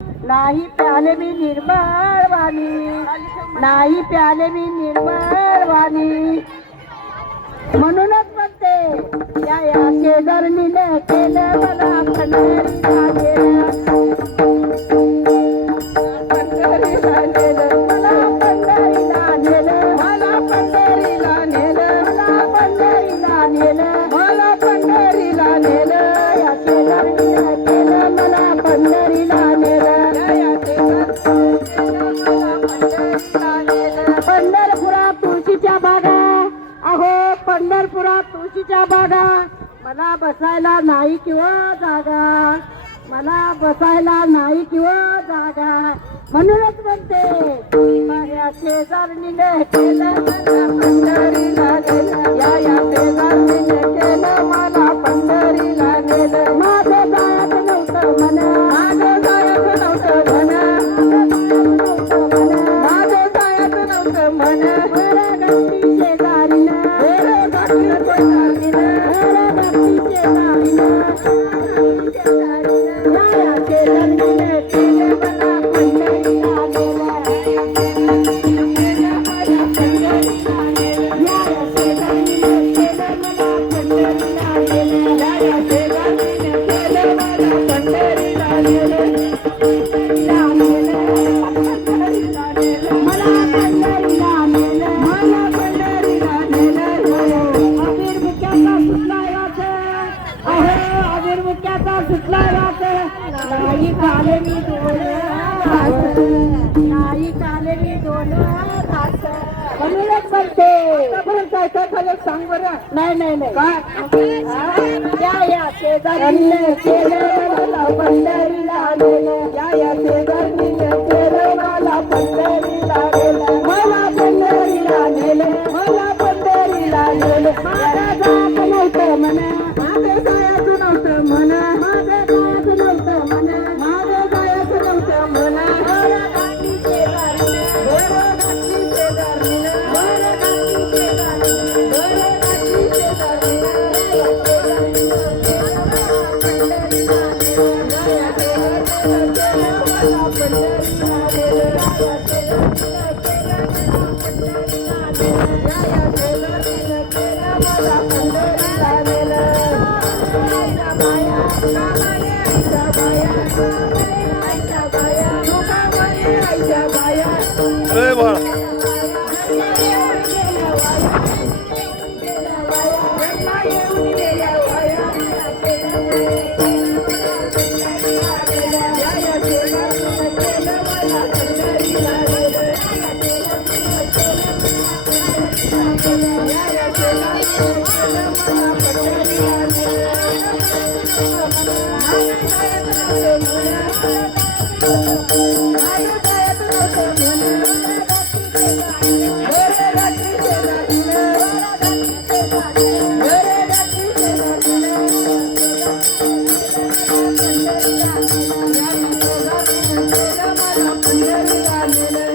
नाही प्याले मी निर्मळ वाणी, नाही प्याले मी निर्मळ वाणी. म्हणूनच म्हणते या या शेजारणीने केलं मला पंढरीला नेलं, पंढरीला नेलं, मला पंढरीला नेलं, मला पंढरीला नेलं, मला पंढरीला नेलं, मला पंढरीला नेलं. या शेजारणीने केलं मला पंढरीला नेलं, या शेजारणीने मला पंढरीला नेलं. पंढरपुरात तुळशीच्या बागा, अहो पंढरपुरात तुळशीच्या बागा, मला बसायला नाही किंवा जागा, मला बसायला नाही किंवा जागा. म्हणूनच म्हणते माझ्या शेजारणीने केलं मला पंढरीला नेलं, या या शेजारणीने केलं मला पंढरीला नेलं. माझं जायचं नव्हतं मन, माझं जायचं नव्हतं मन, माझं जायचं नव्हतं मन. बरं गट्टी शेजारीनं, बरं गट्टी शेजारीनं, बरं गट्टी शेजारीनं, शेजारीनं. या या शेजारणीने केलं मला पंढरीला नेलं, केलं मला पंढरीला नेलं. या या शेजारणीने केलं मला पंढरीला नेलं, या या शेजारणीने केलं मला पंढरीला नेलं, पंढरीला नेलं, मला पंढरीला नेलं, मला पंढरीला नेलं. अबीर मुक्याचा सुटलाय वाट, अहो अबीर मुक्याचा सुटलाय वाट. नाही काले मी दोन घास, नाही काले मी दोन घास. म्हणूनच म्हणते सांग बरं. नाही नाही नाही काय या या शेजारीने केलं मला पंढरीला नेलं, या या शेजारीने केलं मला पंढरीला नेलं, मला पंढरीला नेलं, मला पंढरीला नेलं. माझं जायचं नव्हतं मन, माझं जायचं नव्हतं मन, माझं जायचं नव्हतं मन, माझं जायचं नव्हतं मन. बरं घाटी शेजारीने, बरं घाटी शेजारीने, बरं घाटी शेजारीने, बरं घाटी शेजारीने. या शेजारीने केलं मला पंढरीला नेलं, या शेजारीने केलं मला पंढरीला नेलं, या शेजारीने केलं मला पंढरीला नेलं, या शेजारीने केलं मला पंढरीला नेलं. आईच्या बाया, कामाने आईच्या बाया, कामाने आईच्या बाया, दुकानाने आईच्या बाया. ए बाळा पंढरीला नेलं,